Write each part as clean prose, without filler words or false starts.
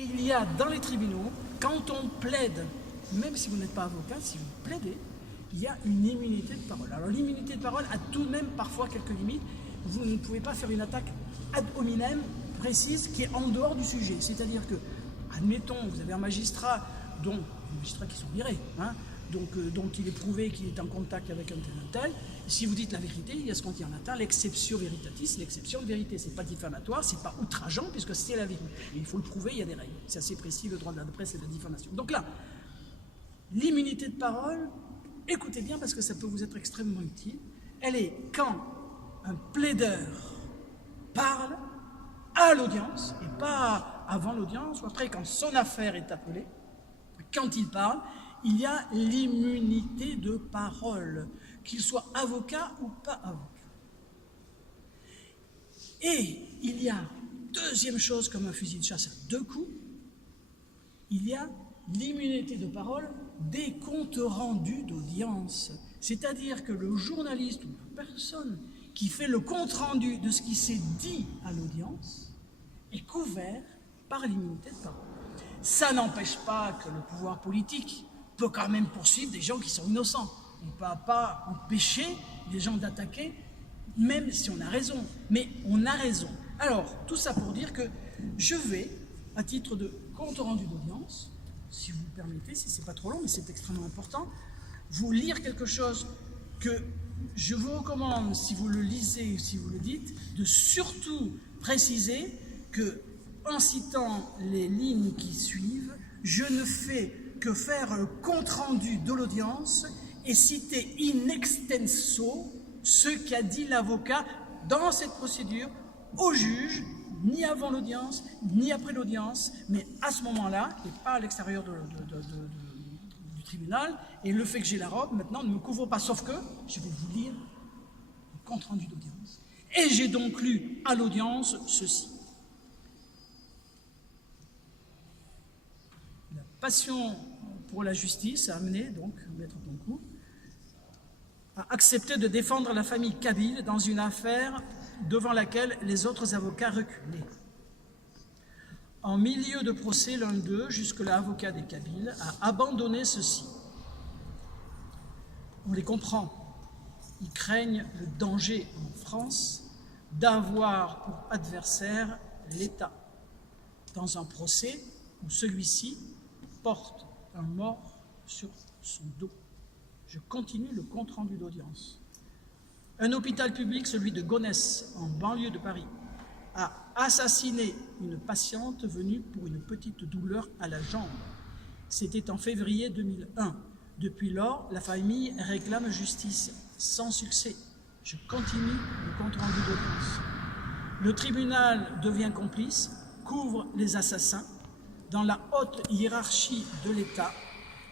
Il y a dans les tribunaux, quand on plaide, même si vous n'êtes pas avocat, si vous plaidez, il y a une immunité de parole. Alors l'immunité de parole a tout de même parfois quelques limites. Vous ne pouvez pas faire une attaque ad hominem précise qui est en dehors du sujet. C'est-à-dire que, admettons, vous avez un magistrat, des magistrats qui sont virés, dont il est prouvé qu'il est en contact avec un tel. Si vous dites la vérité, il y a ce qu'on dit en latin, l'exceptio veritatis, l'exception de vérité. C'est pas diffamatoire, c'est pas outrageant, puisque c'est la vérité. Mais il faut le prouver, il y a des règles. C'est assez précis, le droit de la presse et de la diffamation. Donc là, l'immunité de parole, écoutez bien parce que ça peut vous être extrêmement utile, elle est quand un plaideur parle à l'audience, et pas avant l'audience, ou après quand son affaire est appelée, quand il parle, il y a l'immunité de parole, qu'il soit avocat ou pas avocat. Et il y a, deuxième chose comme un fusil de chasse à deux coups, il y a l'immunité de parole des comptes rendus d'audience. C'est-à-dire que le journaliste ou la personne qui fait le compte rendu de ce qui s'est dit à l'audience est couvert par l'immunité de parole. Ça n'empêche pas que le pouvoir politique peut quand même poursuivre des gens qui sont innocents. On ne peut pas empêcher des gens d'attaquer, même si on a raison. Mais on a raison. Alors, tout ça pour dire que je vais, à titre de compte rendu d'audience, si vous le permettez, si ce n'est pas trop long, mais c'est extrêmement important, vous lire quelque chose que je vous recommande, si vous le lisez ou si vous le dites, de surtout préciser que, en citant les lignes qui suivent, je ne fais que faire le compte-rendu de l'audience et citer in extenso ce qu'a dit l'avocat dans cette procédure au juge, ni avant l'audience, ni après l'audience, mais à ce moment-là, et pas à l'extérieur du tribunal, et le fait que j'ai la robe, maintenant, ne me couvre pas, sauf que je vais vous lire le compte-rendu d'audience. Et j'ai donc lu à l'audience ceci. La passion pour la justice a amené, donc, Maître Concou, à accepter de défendre la famille Kabyle dans une affaire devant laquelle les autres avocats reculaient. En milieu de procès, l'un d'eux, jusque-là avocat des Kabyles, a abandonné ceci. On les comprend. Ils craignent le danger en France d'avoir pour adversaire l'État dans un procès où celui-ci porte un mort sur son dos. Je continue le compte-rendu d'audience. Un hôpital public, celui de Gonesse, en banlieue de Paris, a assassiné une patiente venue pour une petite douleur à la jambe. C'était en février 2001. Depuis lors, la famille réclame justice, sans succès. Je continue le compte-rendu d'audience. Le tribunal devient complice, couvre les assassins. Dans la haute hiérarchie de l'État,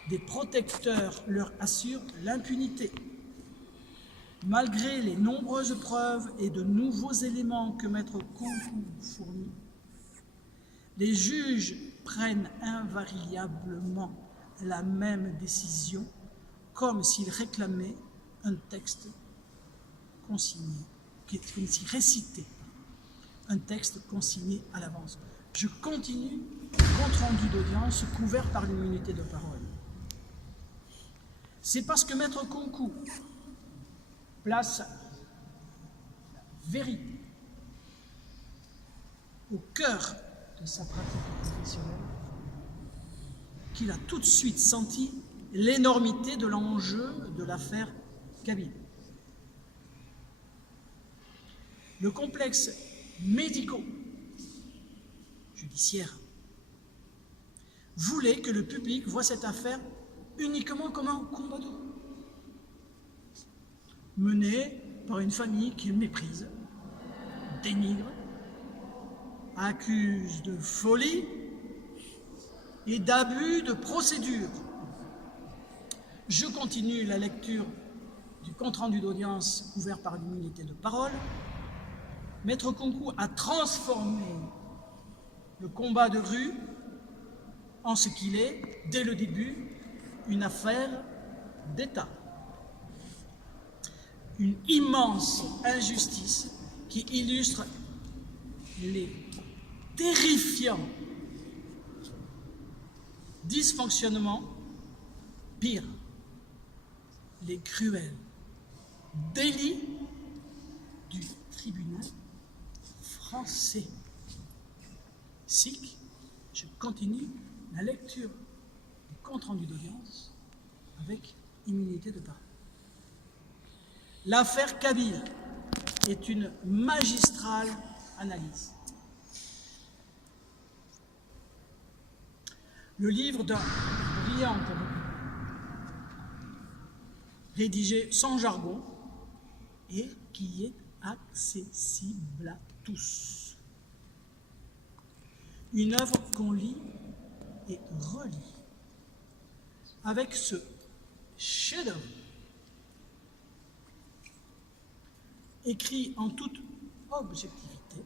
des protecteurs leur assurent l'impunité. Malgré les nombreuses preuves et de nouveaux éléments que Maître Concou fournit, les juges prennent invariablement la même décision, comme s'ils réclamaient un texte consigné, s'ils récitaient un texte consigné à l'avance. Je continue le compte-rendu d'audience couvert par l'immunité de parole. C'est parce que Maître Concou place la vérité au cœur de sa pratique professionnelle qu'il a tout de suite senti l'énormité de l'enjeu de l'affaire Kabyle. Le complexe médico-judiciaire voulait que le public voie cette affaire uniquement comme un combat d'eau, mené par une famille qui méprise, dénigre, accuse de folie et d'abus de procédure. Je continue la lecture du compte-rendu d'audience couvert par l'immunité de parole. Maître Concou a transformé le combat de rue en ce qu'il est, dès le début, une affaire d'État. Une immense injustice qui illustre les terrifiants dysfonctionnements, pire, les cruels délits du tribunal français. SIC, je continue la lecture du compte-rendu d'audience avec immunité de parole. L'affaire Kabyle est une magistrale analyse. Le livre d'un brillant avocat, rédigé sans jargon et qui est accessible à tous. Une œuvre qu'on lit et relit avec ce chef-d'œuvre écrit en toute objectivité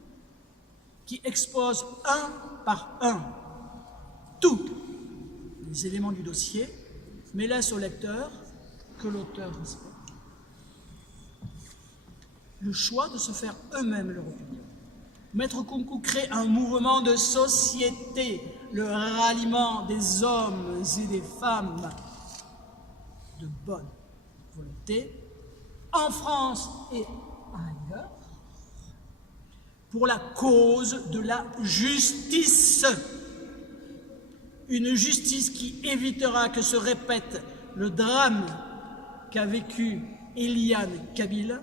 qui expose un par un tous les éléments du dossier, mais laisse au lecteur, que l'auteur respecte, le choix de se faire eux-mêmes leur opinion. Maître Kounkou crée un mouvement de société, le ralliement des hommes et des femmes de bonne volonté, en France et ailleurs, pour la cause de la justice. Une justice qui évitera que se répète le drame qu'a vécu Eliane Kabyle,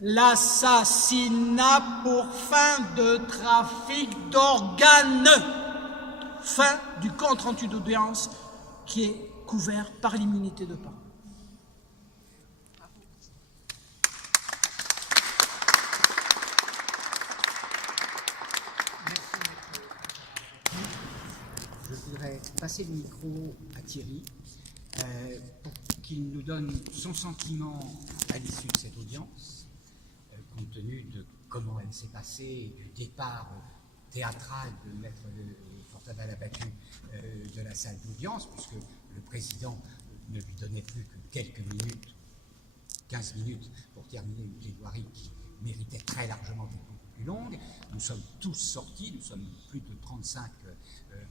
l'assassinat pour fin de trafic d'organes, fin du compte-rendu d'audience qui est couvert par l'immunité de parole. Je voudrais passer le micro à Thierry pour qu'il nous donne son sentiment à l'issue de cette audience, compte tenu de comment elle s'est passée et du départ théâtral de Maître Fortana Labattu de la salle d'audience, puisque le président ne lui donnait plus que quelques minutes, 15 minutes, pour terminer une plaidoirie qui méritait très largement d'être beaucoup plus longue. Nous sommes tous sortis, nous sommes plus de 35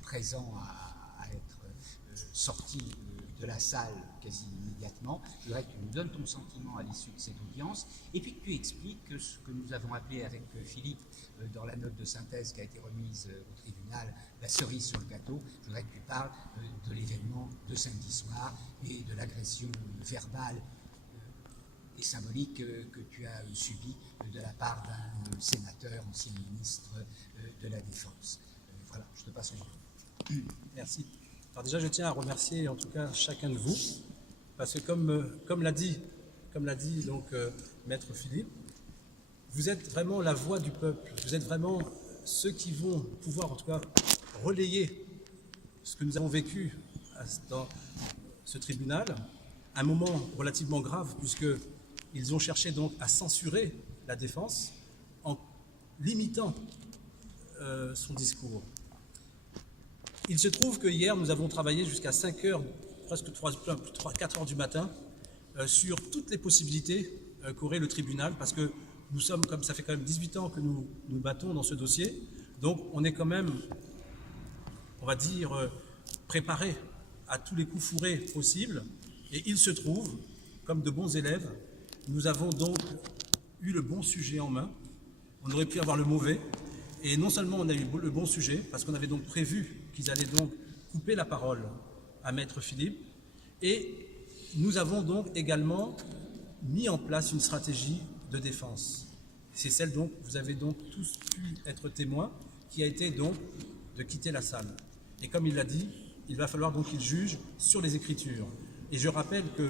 présents à être sortis de la salle quasi immédiatement. Je voudrais que tu nous donnes ton sentiment à l'issue de cette audience et puis que tu expliques que ce que nous avons appelé avec Philippe dans la note de synthèse qui a été remise au tribunal, la cerise sur le gâteau. Je voudrais que tu parles de l'événement de samedi soir et de l'agression verbale et symbolique que tu as subi de la part d'un sénateur, ancien ministre de la Défense. Voilà, je te passe le micro. Merci. Alors déjà, je tiens à remercier en tout cas chacun de vous, parce que comme l'a dit donc Maître Philippe, vous êtes vraiment la voix du peuple, vous êtes vraiment ceux qui vont pouvoir en tout cas relayer ce que nous avons vécu dans ce tribunal, un moment relativement grave puisqu'ils ont cherché donc à censurer la défense en limitant son discours. Il se trouve que hier, nous avons travaillé jusqu'à 5 heures, presque 4 heures du matin, sur toutes les possibilités qu'aurait le tribunal, parce que nous sommes, comme ça fait quand même 18 ans que nous nous battons dans ce dossier, donc on est quand même, on va dire, préparé à tous les coups fourrés possibles, et il se trouve, comme de bons élèves, nous avons donc eu le bon sujet en main, on aurait pu avoir le mauvais, et non seulement on a eu le bon sujet, parce qu'on avait donc prévu qu'ils allaient donc couper la parole à Maître Philippe, et nous avons donc également mis en place une stratégie de défense. C'est celle dont vous avez donc tous pu être témoins, qui a été donc de quitter la salle. Et comme il l'a dit, il va falloir donc qu'il juge sur les écritures. Et je rappelle que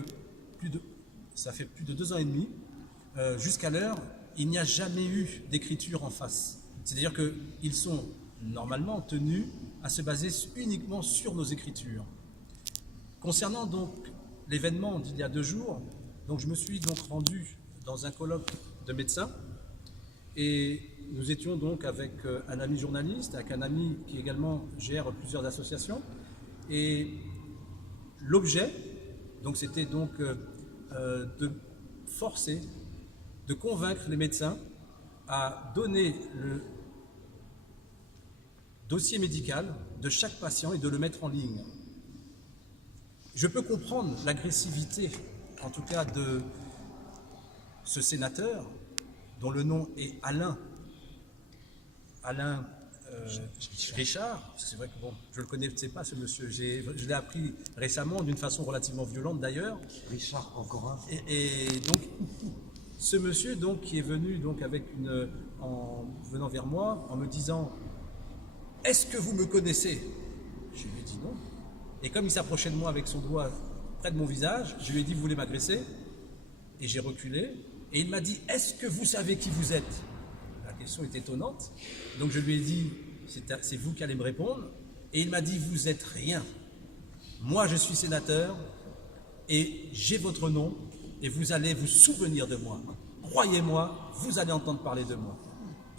ça fait plus de 2 ans et demi, jusqu'à l'heure, il n'y a jamais eu d'écriture en face. C'est-à-dire qu'ils sont normalement tenus à se baser uniquement sur nos écritures. Concernant donc l'événement d'il y a 2 jours, donc je me suis donc rendu dans un colloque de médecins et nous étions donc avec un ami journaliste, avec un ami qui également gère plusieurs associations, et l'objet, donc c'était donc de forcer, de convaincre les médecins à donner le dossier médical de chaque patient et de le mettre en ligne. Je peux comprendre l'agressivité, en tout cas, de ce sénateur, dont le nom est Alain Richard, parce que c'est vrai que bon, je ne le connaissais pas ce monsieur, je l'ai appris récemment d'une façon relativement violente d'ailleurs. Richard Encorin. Et donc, ce monsieur donc, qui est venu donc, en venant vers moi en me disant « Est-ce que vous me connaissez ?» Je lui ai dit non. Et comme il s'approchait de moi avec son doigt près de mon visage, je lui ai dit « Vous voulez m'agresser ?» Et j'ai reculé. Et il m'a dit « Est-ce que vous savez qui vous êtes ?» La question est étonnante. Donc je lui ai dit « C'est vous qui allez me répondre. » Et il m'a dit « Vous êtes rien. Moi je suis sénateur et j'ai votre nom et vous allez vous souvenir de moi. Croyez-moi, vous allez entendre parler de moi. »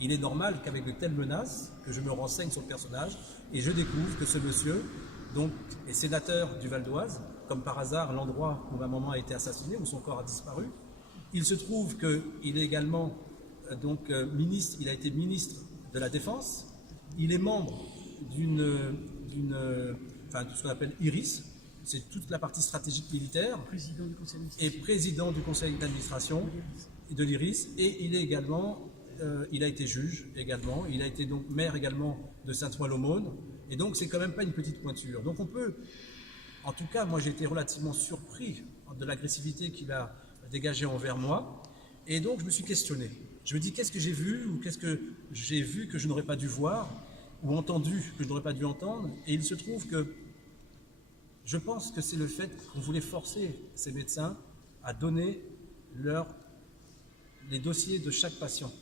Il est normal qu'avec de telles menaces, que je me renseigne sur le personnage et je découvre que ce monsieur donc, est sénateur du Val d'Oise, comme par hasard l'endroit où ma maman a été assassinée, où son corps a disparu. Il se trouve qu'il est également ministre, il a été ministre de la Défense, il est membre de ce qu'on appelle IRIS, c'est toute la partie stratégique militaire, et président du conseil d'administration de l'IRIS, et il est également, il a été juge également, il a été donc maire également de Saint-Ouen-l'Aumône, et donc c'est quand même pas une petite pointure. Donc on peut, en tout cas moi j'ai été relativement surpris de l'agressivité qu'il a dégagée envers moi, et donc je me suis questionné. Je me dis qu'est-ce que j'ai vu, ou qu'est-ce que j'ai vu que je n'aurais pas dû voir, ou entendu que je n'aurais pas dû entendre, et il se trouve que je pense que c'est le fait qu'on voulait forcer ces médecins à donner les dossiers de chaque patient.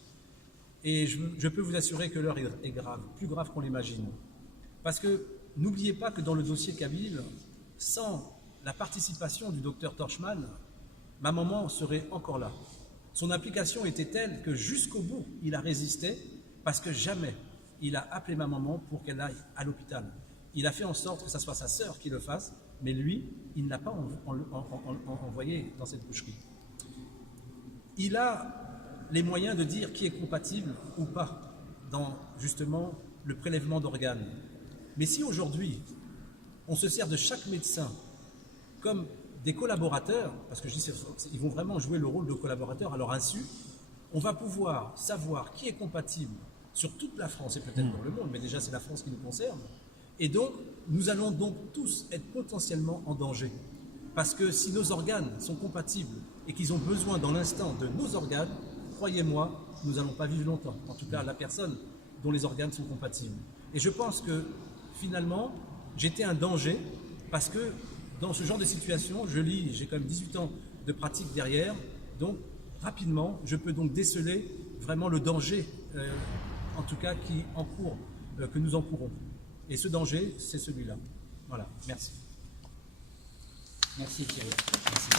Et je peux vous assurer que l'heure est grave, plus grave qu'on l'imagine. Parce que n'oubliez pas que dans le dossier Kabyle, sans la participation du docteur Torchman, ma maman serait encore là. Son implication était telle que jusqu'au bout, il a résisté parce que jamais il a appelé ma maman pour qu'elle aille à l'hôpital. Il a fait en sorte que ce soit sa sœur qui le fasse, mais lui, il ne l'a pas envoyé dans cette boucherie. Il a les moyens de dire qui est compatible ou pas dans justement le prélèvement d'organes. Mais si aujourd'hui, on se sert de chaque médecin comme des collaborateurs, parce que je dis ils vont vraiment jouer le rôle de collaborateurs à leur insu, on va pouvoir savoir qui est compatible sur toute la France et peut-être dans le monde, mais déjà c'est la France qui nous concerne. Et donc, nous allons donc tous être potentiellement en danger. Parce que si nos organes sont compatibles et qu'ils ont besoin dans l'instant de nos organes, croyez-moi, nous n'allons pas vivre longtemps. En tout cas, la personne dont les organes sont compatibles. Et je pense que finalement, j'étais un danger parce que dans ce genre de situation, j'ai quand même 18 ans de pratique derrière, donc rapidement, je peux donc déceler vraiment le danger, en tout cas que nous encourons. Et ce danger, c'est celui-là. Voilà, merci. Merci Thierry. Merci.